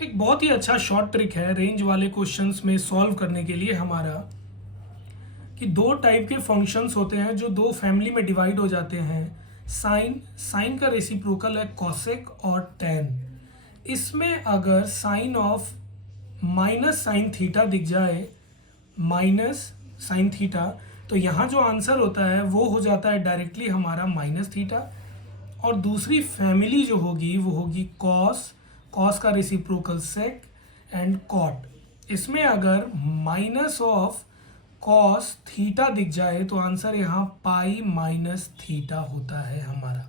एक बहुत ही अच्छा शॉर्ट ट्रिक है रेंज वाले क्वेश्चंस में सॉल्व करने के लिए हमारा, कि दो टाइप के फंक्शंस होते हैं जो दो फैमिली में डिवाइड हो जाते हैं। साइन साइन का रेसिप्रोकल है कॉसेक और टेन। इसमें अगर sine of minus sine theta दिख जाए, माइनस साइन थीटा, तो यहाँ जो आंसर होता है वो हो जाता है डायरेक्टली हमारा माइनस थीटा। और दूसरी फैमिली जो होगी वो होगी कॉस, कॉस का रेसिप्रोकल सेक एंड कॉट। इसमें अगर माइनस ऑफ कॉस थीटा दिख जाए तो आंसर यहाँ पाई माइनस थीटा होता है हमारा।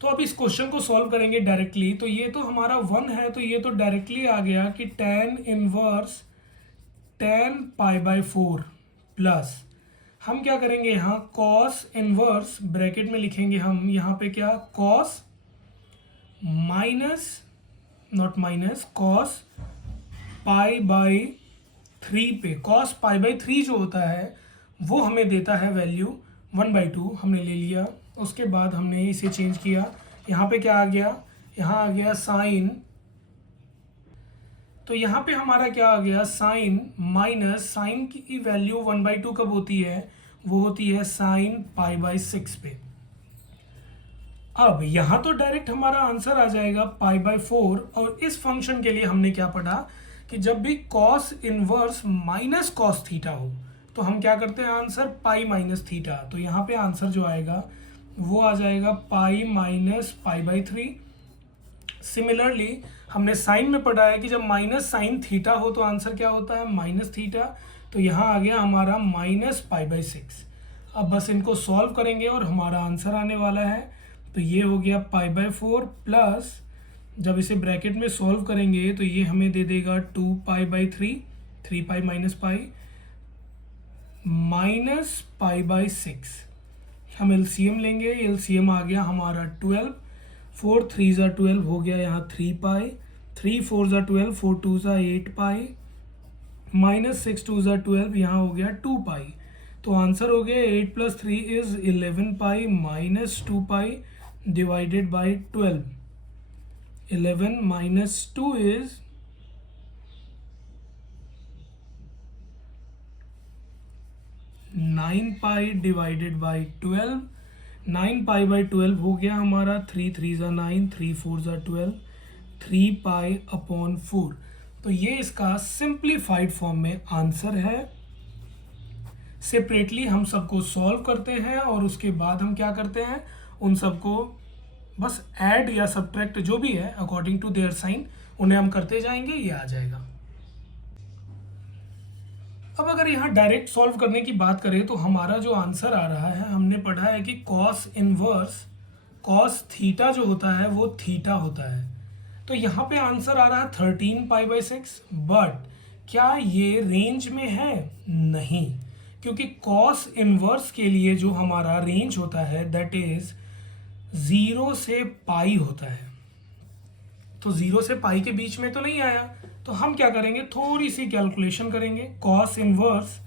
तो अब इस क्वेश्चन को सॉल्व करेंगे डायरेक्टली। तो ये तो हमारा वन है, तो ये तो डायरेक्टली आ गया कि tan inverse tan pi by four plus हम क्या करेंगे यहाँ कॉस इनवर्स ब्रैकेट में लिखेंगे हम यहाँ पे क्या cos minus not minus cos pi by three पे कॉस पाई बाई थ्री जो होता है वो हमें देता है वैल्यू वन बाई टू, हमने ले लिया। उसके बाद हमने इसे चेंज किया, यहाँ पे क्या आ गया, यहाँ आ गया साइन। तो यहाँ पे हमारा क्या आ गया साइन माइनस साइन की वैल्यू वन बाई टू कब होती है, वो होती है साइन पाई बाई सिक्स पे। अब यहाँ तो डायरेक्ट हमारा आंसर आ जाएगा पाई बाई फोर। और इस फंक्शन के लिए हमने क्या पढ़ा कि जब भी cos inverse minus cos theta हो तो हम क्या करते हैं आंसर पाई माइनस थीटा। तो यहाँ पे आंसर जो आएगा वो आ जाएगा पाई minus pi by three. Similarly हमने साइन में पढ़ा है कि जब माइनस साइन थीटा हो तो आंसर क्या होता है माइनस थीटा। तो यहाँ आ गया हमारा माइनस पाई बाई सिक्स। अब बस इनको सॉल्व करेंगे और हमारा आंसर आने वाला है। तो ये हो गया पाई बाई फोर प्लस, जब इसे ब्रैकेट में सॉल्व करेंगे तो ये हमें दे देगा two pi by three, three pi minus pi minus pi by six. हम एलसीएम लेंगे, एलसीएम आ गया हमारा 12, फोर थ्री ज़ा 12 हो गया यहाँ थ्री पाई, थ्री फोर ज़ा 12, फोर टू ज़ा 8 पाई माइनस सिक्स टू ज़ा 12, यहाँ हो गया 2 पाई। तो आंसर हो गया 8 plus 3 is 11 pi minus 2 pi divided by 12। 11 minus 2 is 9 pi divided by 12। 9 pi by 12 हो गया हमारा, थ्री थ्री ज़ा 9, थ्री फोर ज़ा 12, 3 पाई अपॉन 4। तो ये इसका सिंप्लीफाइड फॉर्म में आंसर है। सेपरेटली हम सबको सॉल्व करते हैं और उसके बाद हम क्या करते हैं उन सबको बस ऐड या सब्ट्रैक्ट जो भी है अकॉर्डिंग टू देयर साइन उन्हें हम करते जाएंगे, ये आ जाएगा। अब अगर यहाँ डायरेक्ट सॉल्व करने की बात करें तो हमारा जो आंसर आ रहा है, हमने पढ़ा है कि कॉस इनवर्स कॉस थीटा जो होता है वो थीटा होता है। तो यहाँ पे आंसर आ रहा है 13 पाई बाई सिक्स। बट क्या ये रेंज में है? नहीं, क्योंकि कॉस इनवर्स के लिए जो हमारा रेंज होता है दैट इज 0 से पाई होता है। तो 0 से पाई के बीच में तो नहीं आया, तो हम क्या करेंगे थोड़ी सी कैलकुलेशन करेंगे। कॉस इनवर्स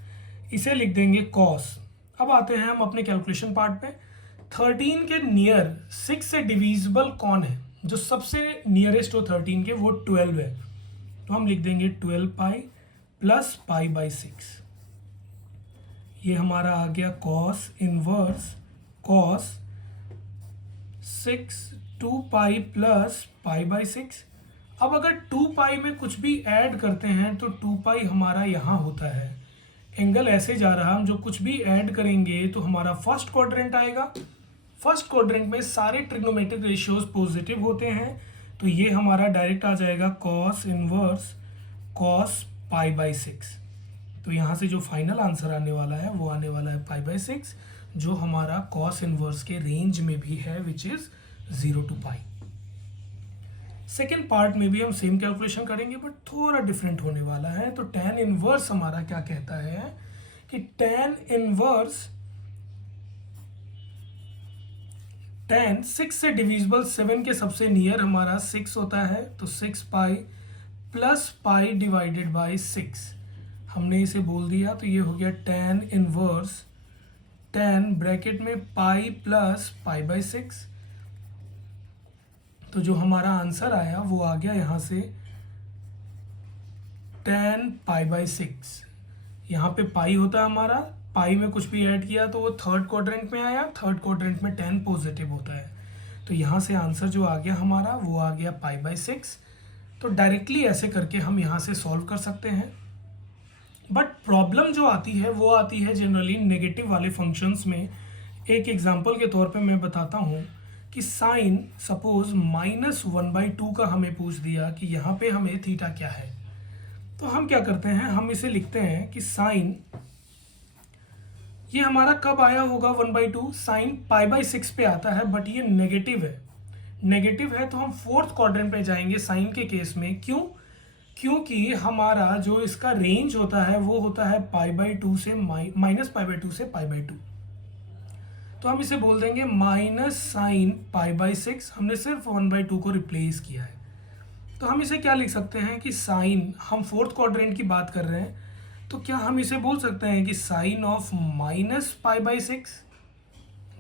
इसे लिख देंगे कॉस। अब आते हैं हम अपने कैलकुलेशन पार्ट पे। 13 के नियर 6 से डिविजिबल कौन है? जो सबसे नियरेस्ट हो 13 के वो 12 है। तो हम लिख देंगे 12 pi plus pi by six. ये हमारा आ गया cos inverse cos 6 2 pi plus pi by six. अब अगर 2 पाई में कुछ भी ऐड करते हैं तो 2 पाई हमारा यहाँ होता है। एंगल ऐसे जा रहा, हम जो कुछ भी ऐड करेंगे तो हमारा फर्स्ट क्वाड्रेंट आएगा। फर्स्ट क्वाड्रेंट में सारे ट्रिग्नोमेट्रिक रेशियोज पॉजिटिव होते हैं। तो ये हमारा डायरेक्ट आ जाएगा cos inverse cos pi by six. तो यहाँ से जो फाइनल आंसर आने वाला है वो आने वाला है पाई बाई सिक्स, जो हमारा कॉस इनवर्स के रेंज में भी है which is 0 to pi. Second part में भी हम सेम कैलकुलेशन करेंगे बट थोड़ा डिफरेंट होने वाला है। तो tan इनवर्स हमारा क्या कहता है कि tan इनवर्स tan 6 से डिविजिबल 7 के सबसे नियर हमारा 6 होता है। तो 6 pi plus pi divided by 6 हमने इसे बोल दिया। तो ये हो गया tan इनवर्स tan ब्रैकेट में pi plus pi by six तो जो हमारा आंसर आया वो आ गया यहाँ से 10π/6। यहाँ पे पाई होता है हमारा, पाई में कुछ भी ऐड किया तो वो थर्ड क्वाड्रेंट में आया, थर्ड क्वाड्रेंट में 10 पॉजिटिव होता है। तो यहाँ से आंसर जो आ गया हमारा वो आ गया π/6। तो डायरेक्टली ऐसे करके हम यहाँ से सॉल्व कर सकते हैं। बट प्रॉब्लम जो आती है वो आती है जनरली नेगेटिव वाले फंक्शंस में। एक एग्जांपल के तौर पे मैं बताता हूँ कि साइन सपोज -1/2 का हमें पूछ दिया कि यहाँ पे हमें थीटा क्या है। तो हम क्या करते हैं, हम इसे लिखते हैं कि साइन, ये हमारा कब आया होगा 1/2, साइन π/6 पे आता है, बट ये नेगेटिव है। नेगेटिव है तो हम फोर्थ क्वाड्रेंट पे जाएंगे साइन के केस में। क्यों? क्योंकि हमारा जो इसका रेंज होता है वो होता है π/2 से -π/2 से π/2। तो हम इसे बोल देंगे माइनस साइन π/6। हमने सिर्फ 1/2 को रिप्लेस किया है। तो हम इसे क्या लिख सकते हैं कि साइन, हम फोर्थ क्वाड्रेंट की बात कर रहे हैं, तो क्या हम इसे बोल सकते हैं कि साइन ऑफ -π/6?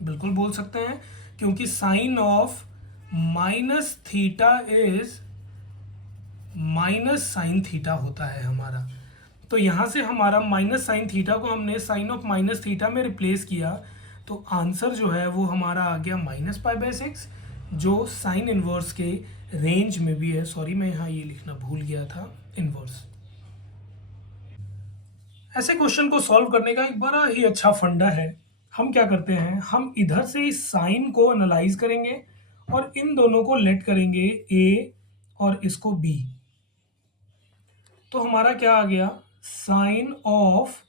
बिल्कुल बोल सकते हैं, क्योंकि sine of minus theta is minus sine theta होता है हमारा। तो यहाँ से हमारा माइनस साइन थीटा को हमने साइन ऑफ माइनस थीटा में रिप्लेस किया, तो आंसर जो है वो हमारा आ गया -π/6, जो साइन इनवर्स के रेंज में भी है। सॉरी, मैं यहाँ ये लिखना भूल गया था, इनवर्स। ऐसे क्वेश्चन को सॉल्व करने का एक बड़ा ही अच्छा फंडा है। हम क्या करते हैं, हम इधर से इस साइन को एनालाइज करेंगे और इन दोनों को लेट करेंगे ए और इसको बी। तो हमारा क्या आ गया, sine of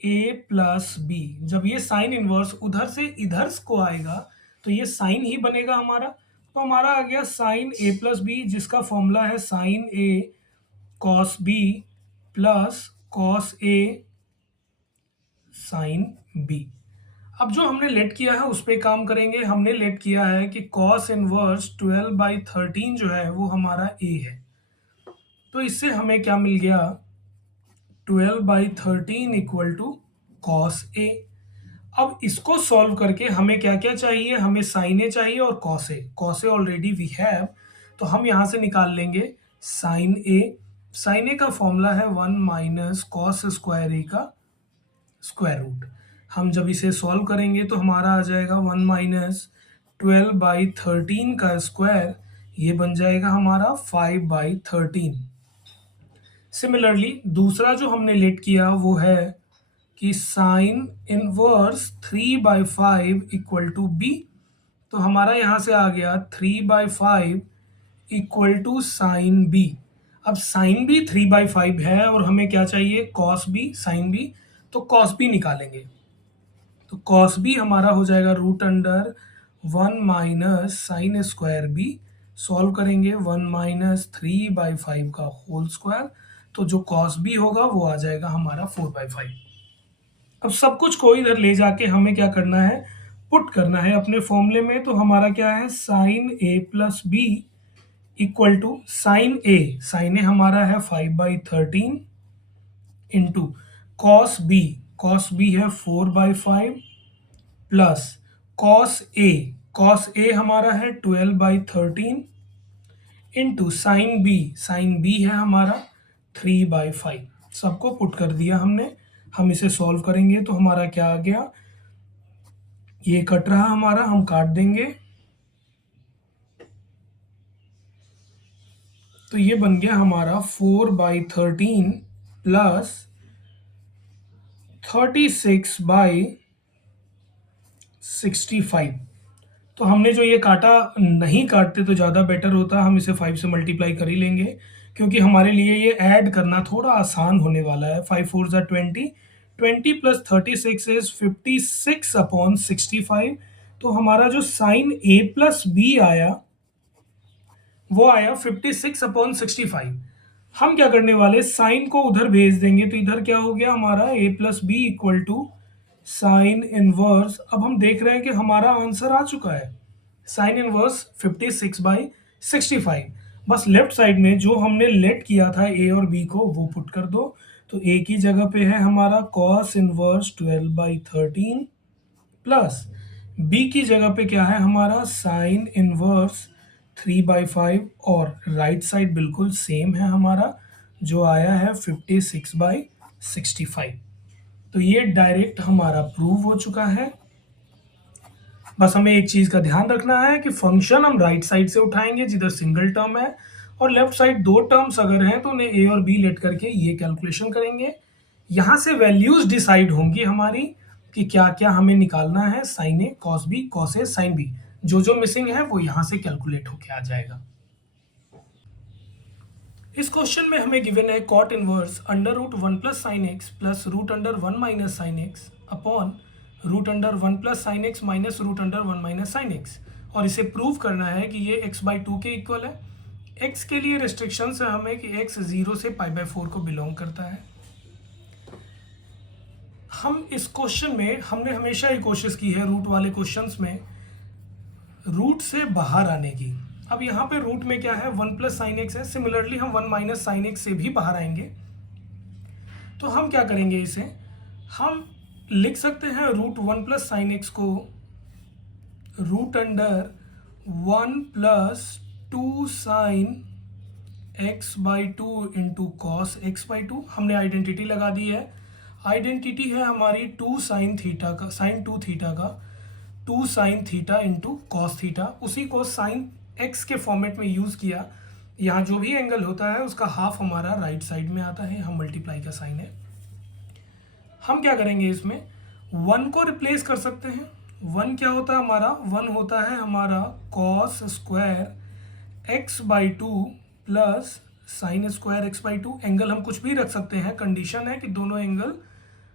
A plus B. जब ये साइन इनवर्स उधर से इधर को आएगा तो ये साइन ही बनेगा हमारा। तो हमारा आ गया साइन ए प्लस बी, जिसका फॉर्मूला है sine A cos B plus cos A sign B. अब जो हमने लेट किया है उस पर काम करेंगे। हमने लेट किया है कि कॉस इनवर्स 12/13 जो है वो हमारा ए है। तो इससे हमें क्या मिल गया, 12/13 इक्वल टू कॉस ए। अब इसको सॉल्व करके हमें क्या क्या चाहिए, हमें साइन ए चाहिए और cos A. Cos A already we have, तो हम यहाँ से निकाल लेंगे साइन ए। साइन ए का फॉर्मूला है 1 माइनस कॉस स्क्वायर ए का स्क्वायर रूट। हम जब इसे सॉल्व करेंगे तो हमारा आ जाएगा 1 माइनस 12/13 का स्क्वायर, ये बन जाएगा हमारा 5/13। सिमिलरली दूसरा जो हमने लेट किया वो है कि sine inverse 3/5 equal to B. तो हमारा यहाँ से आ गया 3/5 इक्वल टू साइन बी। अब साइन बी 3/5 है और हमें क्या चाहिए, कॉस बी साइन बी। तो कॉस बी निकालेंगे, तो कॉस बी हमारा हो जाएगा √1 minus sine square B. Solve करेंगे 1 माइनस 3/5 का होल स्क्वायर, तो जो कॉस बी होगा वो आ जाएगा हमारा 4/5। अब सब कुछ को इधर ले जाके हमें क्या करना है, पुट करना है अपने फॉर्मूले में। तो हमारा क्या है, sine A plus B equal to sine A हमारा है 5/13 इंटू कॉस बी है 4/5 प्लस कॉस ए हमारा है 12/13 इंटू साइन बी है हमारा 3/5। सबको पुट कर दिया हमने। हम इसे सॉल्व करेंगे तो हमारा क्या आ गया, ये कट रहा हमारा, हम काट देंगे, तो ये बन गया हमारा 4/13 प्लस 36/65। तो हमने जो ये काटा, नहीं काटते तो ज़्यादा बेटर होता, हम इसे 5 से मल्टीप्लाई कर ही लेंगे, क्योंकि हमारे लिए ये ऐड करना थोड़ा आसान होने वाला है। 5 4 ज़ा 20, 20 प्लस 36 इज 56/65। तो हमारा जो साइन ए प्लस बी आया वो आया 56/65। हम क्या करने वाले, साइन को उधर भेज देंगे, तो इधर क्या हो गया हमारा A plus B equal to sine inverse. अब हम देख रहे हैं कि हमारा आंसर आ चुका है, साइन इनवर्स 56/65। बस लेफ्ट साइड में जो हमने लेट किया था ए और बी को वो पुट कर दो। तो ए की जगह पे है हमारा कॉस इनवर्स 12/13 प्लस बी की जगह पे क्या है हमारा साइन इनवर्स 3/5 और राइट साइड बिल्कुल सेम है हमारा, जो आया है 56/65। तो ये डायरेक्ट हमारा प्रूव हो चुका है। बस हमें एक चीज़ का ध्यान रखना है कि फंक्शन हम राइट साइड से उठाएंगे जिधर सिंगल टर्म है, और लेफ्ट साइड दो टर्म्स अगर हैं तो उन्हें ए और बी लेट करके ये कैलकुलेशन करेंगे। यहाँ से वैल्यूज डिसाइड होंगी हमारी कि क्या क्या हमें निकालना है, sine A cos B, cos A sine B. जो जो मिसिंग है वो यहाँ से कैलकुलेट होके आ जाएगा। इस क्वेश्चन में हमें गिवन है cot inverse under root 1 plus sine x plus root under 1 minus sine x upon root under 1 plus sine x minus root under 1 minus sine x, और इसे प्रूव करना है कि ये x/2 के इक्वल है। x के लिए रिस्ट्रिक्शंस है हमें कि x 0 से π/4 को बिलोंग करता है। हम इस क्वेश्चन में हमने हमेशा ही कोशिश की है रूट वाले क्वेश्चंस में रूट से बाहर आने की। अब यहाँ पे रूट में क्या है, 1 प्लस साइन एक्स है, सिमिलरली हम 1 माइनस साइन एक्स से भी बाहर आएंगे। तो हम क्या करेंगे, इसे हम लिख सकते हैं रूट 1 प्लस साइन एक्स को root under 1 plus 2 sine x/2 into cos x/2। हमने आइडेंटिटी लगा दी है। आइडेंटिटी है हमारी 2 साइन थीटा का, साइन 2 थीटा का 2 sine theta into cos theta. उसी को साइन एक्स के फॉर्मेट में यूज़ किया। यहाँ जो भी एंगल होता है उसका हाफ हमारा राइट साइड में आता है, हम मल्टीप्लाई का साइन है। हम क्या करेंगे, इसमें 1 को रिप्लेस कर सकते हैं। 1 क्या होता है हमारा, 1 होता है हमारा cos square x/2 plus sine square x/2। Angle हम कुछ भी रख सकते हैं, कंडीशन है कि दोनों एंगल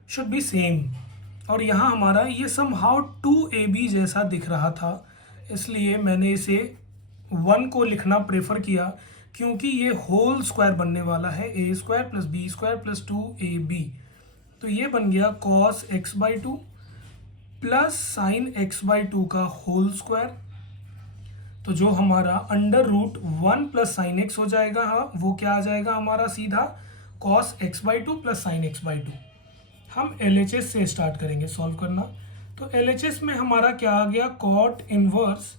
शुड बी सेम। और यहाँ हमारा ये समहाउ 2ab जैसा दिख रहा था, इसलिए मैंने इसे 1 को लिखना प्रेफर किया, क्योंकि ये होल स्क्वायर बनने वाला है, a² plus b² plus 2ab। तो ये बन गया cos x/2 plus sign x/2 का होल स्क्वायर। तो जो हमारा under root 1 plus sine x हो जाएगा, हाँ वो क्या आ जाएगा हमारा सीधा cos x/2 plus sign x/2। हम LHS से स्टार्ट करेंगे सॉल्व करना। तो LHS में हमारा क्या आ गया, cot inverse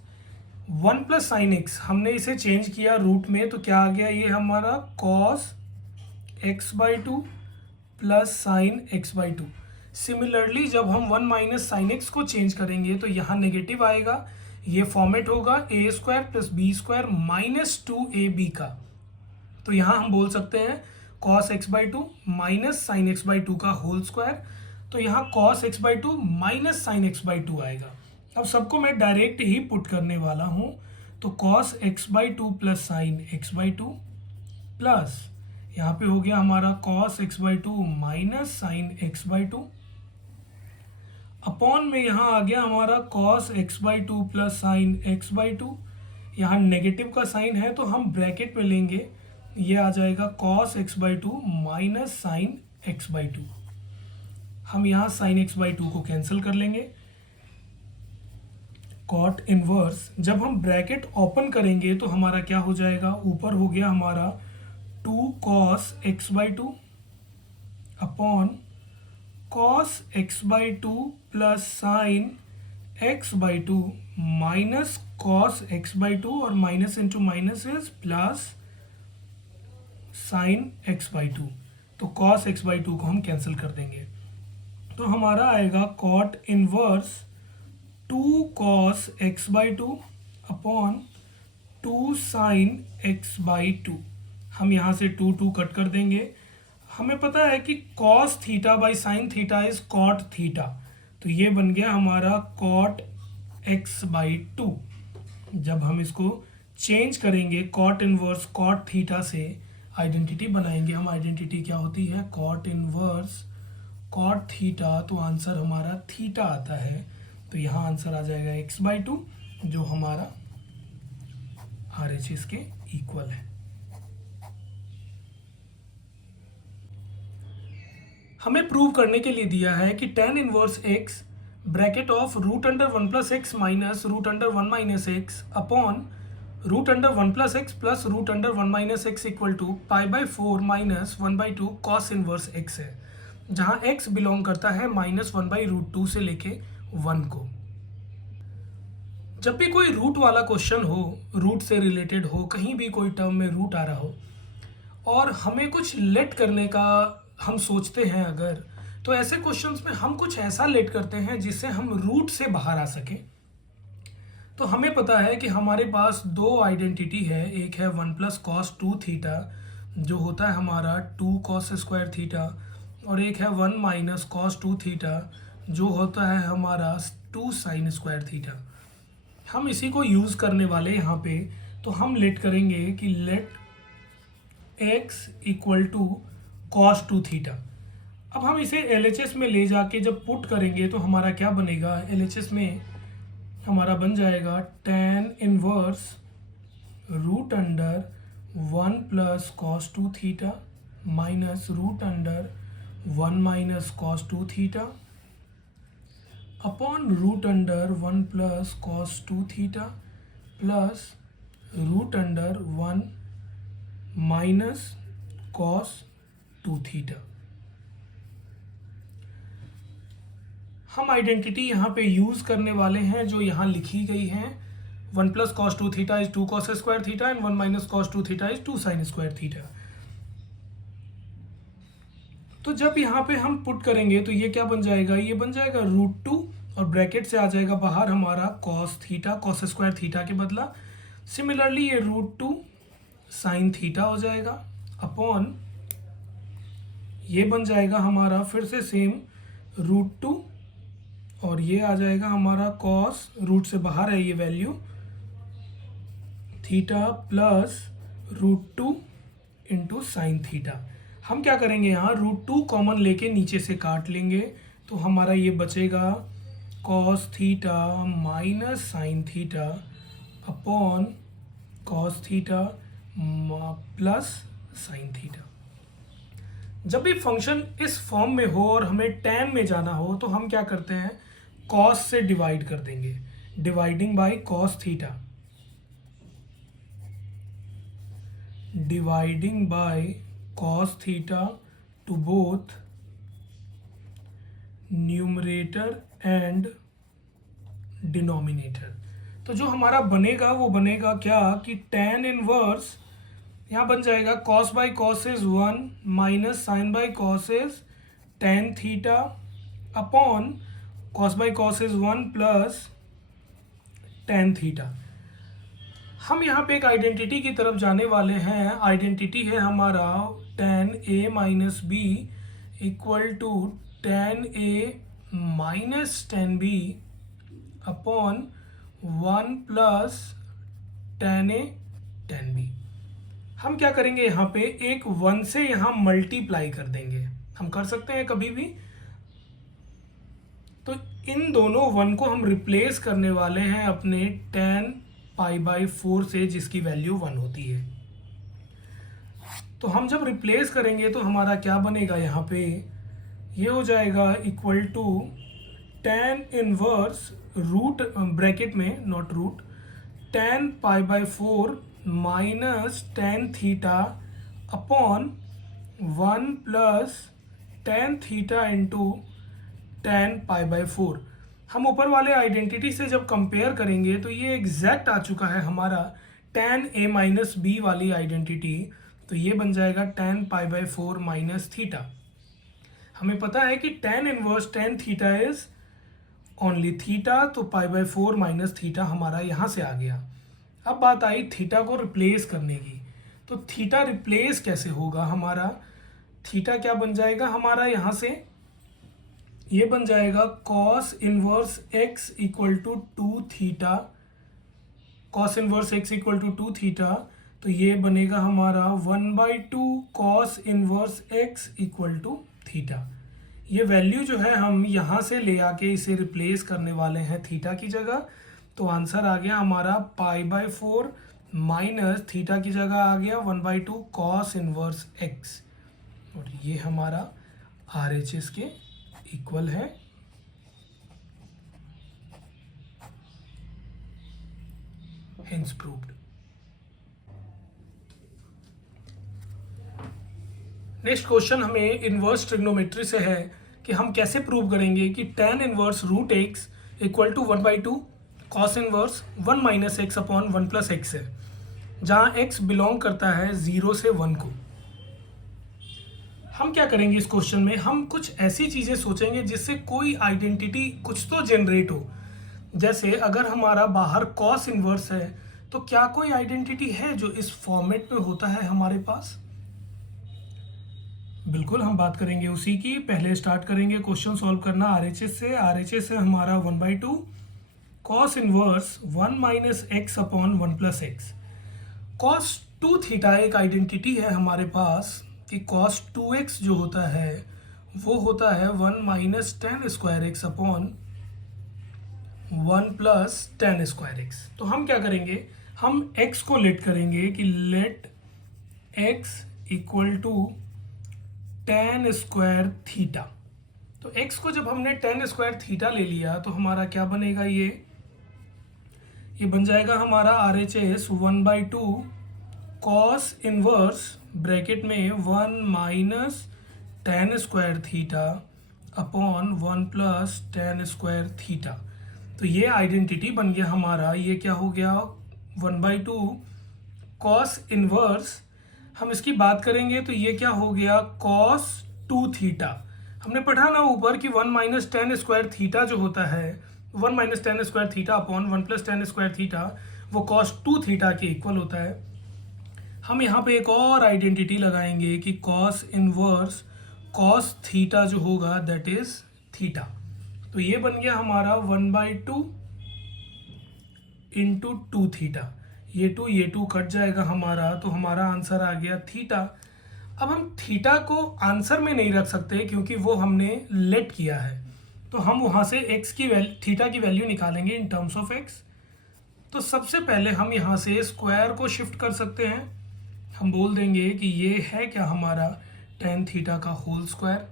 1 plus sine x, हमने इसे चेंज किया रूट में, तो क्या आ गया ये हमारा cos x/2 plus sign x/2। Similarly जब हम 1 माइनस साइन एक्स को चेंज करेंगे तो यहाँ नेगेटिव आएगा, ये फॉर्मेट होगा a² plus b² minus 2ab का। तो यहाँ हम बोल सकते हैं cos x/2 minus sign x/2 का होल स्क्वायर। तो यहाँ cos x/2 minus sign x/2 आएगा। अब सबको मैं डायरेक्ट ही पुट करने वाला हूँ। तो cos x/2 plus sign x/2 plus यहाँ पे हो गया हमारा cos x/2 minus sign x/2 upon में यहाँ आ गया हमारा cos x/2 plus sign x/2। यहाँ नेगेटिव का साइन है तो हम ब्रैकेट में लेंगे, ये आ जाएगा cos x/2 minus sign x/2। हम यहाँ साइन x/2 को कैंसिल कर लेंगे। कॉट इनवर्स जब हम ब्रैकेट ओपन करेंगे तो हमारा क्या हो जाएगा, ऊपर हो गया हमारा 2 cos x/2 upon cos x/2 plus sign x/2 minus cos x/2, और minus into minus is plus sign x/2। तो कॉस x/2 को हम कैंसिल कर देंगे। तो हमारा आएगा cot inverse 2 cos x/2 upon 2 sine x/2। हम यहाँ से 2 कट कर देंगे। हमें पता है कि cos theta by sine theta is cot theta, तो ये बन गया हमारा कॉट x/2। जब हम इसको चेंज करेंगे कॉट इनवर्स कॉट थीटा से आइडेंटिटी बनाएंगे, हम आइडेंटिटी क्या होती है, कॉट इनवर्स कॉट थीटा, तो आंसर हमारा थीटा आता है। तो यहाँ आंसर आ जाएगा x/2 जो हमारा RHS के इक्वल है। हमें प्रूव करने के लिए दिया है कि tan inverse x bracket of root under 1 plus x minus root under 1 minus x upon root under 1 plus x plus root under 1 minus x equal to π/4 minus 1/2 cos inverse x है, जहाँ x belong करता है -1/√2 से लेके 1 को। जब भी कोई रूट वाला क्वेश्चन हो, रूट से रिलेटेड हो, कहीं भी कोई टर्म में रूट आ रहा हो और हमें कुछ लेट करने का हम सोचते हैं अगर, तो ऐसे क्वेश्चंस में हम कुछ ऐसा लेट करते हैं जिससे हम रूट से बाहर आ सकें। तो हमें पता है कि हमारे पास दो आइडेंटिटी है, एक है 1 प्लस कॉस 2 थीटा जो होता है हमारा 2 कॉस स्क्वायर थीटा, और एक है 1 माइनस कॉस 2 थीटा जो होता है हमारा 2 साइन स्क्वायर थीटा। हम इसी को यूज़ करने वाले यहाँ पे। तो हम लेट करेंगे कि let x equal to cos 2 theta. अब हम इसे LHS में ले जाके जब पुट करेंगे तो हमारा क्या बनेगा, LHS में हमारा बन जाएगा tan inverse root under 1 plus cos 2 theta minus root under 1 minus cos 2 theta upon root under 1 plus cos 2 theta plus root under 1 minus cos 2 theta. हम आइडेंटिटी यहाँ पे यूज़ करने वाले हैं जो यहाँ लिखी गई हैं। 1 plus cos 2 theta is 2 cos square theta and 1 minus cos 2 theta is 2 sine square theta. तो जब यहाँ पे हम पुट करेंगे तो ये क्या बन जाएगा, ये बन जाएगा रूट 2 और ब्रैकेट से आ जाएगा बाहर हमारा cos theta, cos square theta के बदला। सिमिलरली ये रूट 2 साइन थीटा हो जाएगा अपॉन ये बन जाएगा हमारा फिर से सेम रूट 2 और ये आ जाएगा हमारा कॉस, रूट से बाहर है ये value, theta plus root 2 into sine theta. हम क्या करेंगे यहाँ रूट 2 कॉमन लेके नीचे से काट लेंगे तो हमारा ये बचेगा cos theta minus sine theta upon cos theta plus sine theta. जब भी फंक्शन इस फॉर्म में हो और हमें tan में जाना हो तो हम क्या करते हैं, cos से डिवाइड कर देंगे, dividing by cos theta, dividing by cos theta two both numerator and denominator. तो जो हमारा बनेगा वो बनेगा क्या कि tan इनवर्स यहाँ बन जाएगा cos by cos is 1 minus sine by cos is tan theta upon cos by cos is 1 plus tan theta. हम यहाँ पे एक आइडेंटिटी की तरफ जाने वाले हैं। आइडेंटिटी है हमारा tan a minus B equal to tan a minus tan b upon 1 plus tan a tan b। हम क्या करेंगे यहाँ पे एक 1 से यहाँ मल्टीप्लाई कर देंगे, हम कर सकते हैं कभी भी। तो इन दोनों 1 को हम रिप्लेस करने वाले हैं अपने tan पाई बाई 4 से जिसकी वैल्यू 1 होती है। तो हम जब रिप्लेस करेंगे तो हमारा क्या बनेगा, यहाँ पे ये हो जाएगा equal to tan inverse root bracket में not root tan pi by 4 minus tan theta upon 1 plus tan theta into tan pi by 4। हम ऊपर वाले आइडेंटिटी से जब कंपेयर करेंगे तो ये एग्जैक्ट आ चुका है हमारा tan a माइनस बी वाली आइडेंटिटी। तो ये बन जाएगा tan pi by 4 minus theta. हमें पता है कि tan inverse tan theta is only theta, तो पाई बाई 4 माइनस थीटा हमारा यहाँ से आ गया। अब बात आई थीटा को रिप्लेस करने की। तो थीटा रिप्लेस कैसे होगा, हमारा थीटा क्या बन जाएगा हमारा यहाँ से, ये बन जाएगा cos inverse x equal to 2 theta, cos inverse x equal to 2 theta. तो ये बनेगा हमारा 1/2 cos inverse x equal to theta. ये वैल्यू जो है हम यहाँ से ले आके इसे रिप्लेस करने वाले हैं थीटा की जगह। तो आंसर आ गया हमारा पाई बाई 4 माइनस थीटा की जगह आ गया 1/2 कॉस इनवर्स x, और ये हमारा RHS के इक्वल है। Hence proved. नेक्स्ट क्वेश्चन हमें इनवर्स ट्रिग्नोमेट्री से है कि हम कैसे प्रूव करेंगे कि tan inverse root x equal to 1/2 cos inverse 1 minus x upon 1 plus x है, जहाँ x बिलोंग करता है 0 से 1 को। हम क्या करेंगे इस क्वेश्चन में, हम कुछ ऐसी चीज़ें सोचेंगे जिससे कोई आइडेंटिटी कुछ तो जनरेट हो। जैसे अगर हमारा बाहर कॉस इनवर्स है तो क्या कोई आइडेंटिटी है जो इस फॉर्मेट में होता है हमारे पास? बिल्कुल, हम बात करेंगे उसी की। पहले स्टार्ट करेंगे क्वेश्चन सॉल्व करना आरएचएस से। आरएचएस है हमारा 1/2 cos inverse 1 minus x upon 1 plus x. Cos 2 theta एक आइडेंटिटी है हमारे पास कि कॉस 2x जो होता है वो होता है 1 minus ten square x upon 1 plus ten square x. तो हम क्या करेंगे, हम x को लेट करेंगे कि let x equal to tan square theta. तो x को जब हमने टेन स्क्वायर थीटा ले लिया तो हमारा क्या बनेगा, ये बन जाएगा हमारा R H S 1/2 cos inverse bracket में 1 minus ten square theta upon 1 plus ten square theta. तो ये आइडेंटिटी बन गया हमारा। ये क्या हो गया, 1/2 कॉस इनवर्स। हम इसकी बात करेंगे तो ये क्या हो गया, कॉस 2 थीटा। हमने पढ़ा ना ऊपर कि 1 माइनस टेन स्क्वायर थीटा जो होता है, 1 minus ten square theta upon 1 plus ten square theta, वो कॉस 2 थीटा के इक्वल होता है। हम यहाँ पे एक और आइडेंटिटी लगाएंगे कि कॉस इनवर्स कॉस थीटा जो होगा दैट इज थीटा। तो ये बन गया हमारा 1/2 इंटू 2 थीटा। ये 2 कट जाएगा हमारा, तो हमारा आंसर आ गया थीटा। अब हम थीटा को आंसर में नहीं रख सकते क्योंकि वो हमने लेट किया है, तो हम वहाँ से x की थीटा की वैल्यू निकालेंगे इन टर्म्स ऑफ x। तो सबसे पहले हम यहाँ से स्क्वायर को शिफ्ट कर सकते हैं। हम बोल देंगे कि ये है क्या हमारा टेन थीटा का होल स्क्वायर।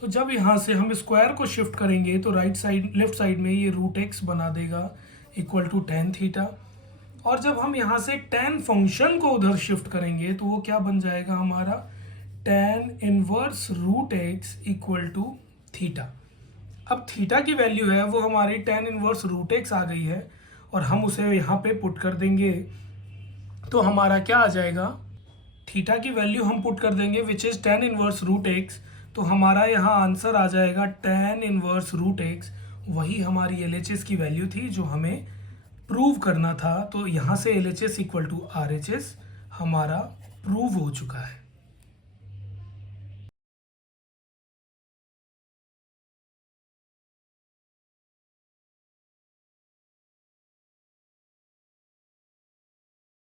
तो जब यहाँ से हम स्क्वायर को शिफ्ट करेंगे तो राइट साइड लेफ्ट साइड में ये रूट एक्स बना देगा इक्वल टू टेन थीटा। और जब हम यहाँ से टेन फंक्शन को उधर शिफ्ट करेंगे तो वो क्या बन जाएगा हमारा, tan inverse root x equal to theta. अब थीटा की वैल्यू है वो हमारी टेन इनवर्स रूट एक्स आ गई है और हम उसे यहाँ पे पुट कर देंगे तो हमारा क्या आ जाएगा, थीटा की वैल्यू हम पुट कर देंगे which is tan inverse root x. तो हमारा यहाँ आंसर आ जाएगा टेन इनवर्स रूट एक्स। वही हमारी एलएचएस की वैल्यू थी जो हमें प्रूव करना था। तो यहाँ से एलएचएस इक्वल टू आरएचएस हमारा प्रूव हो चुका है।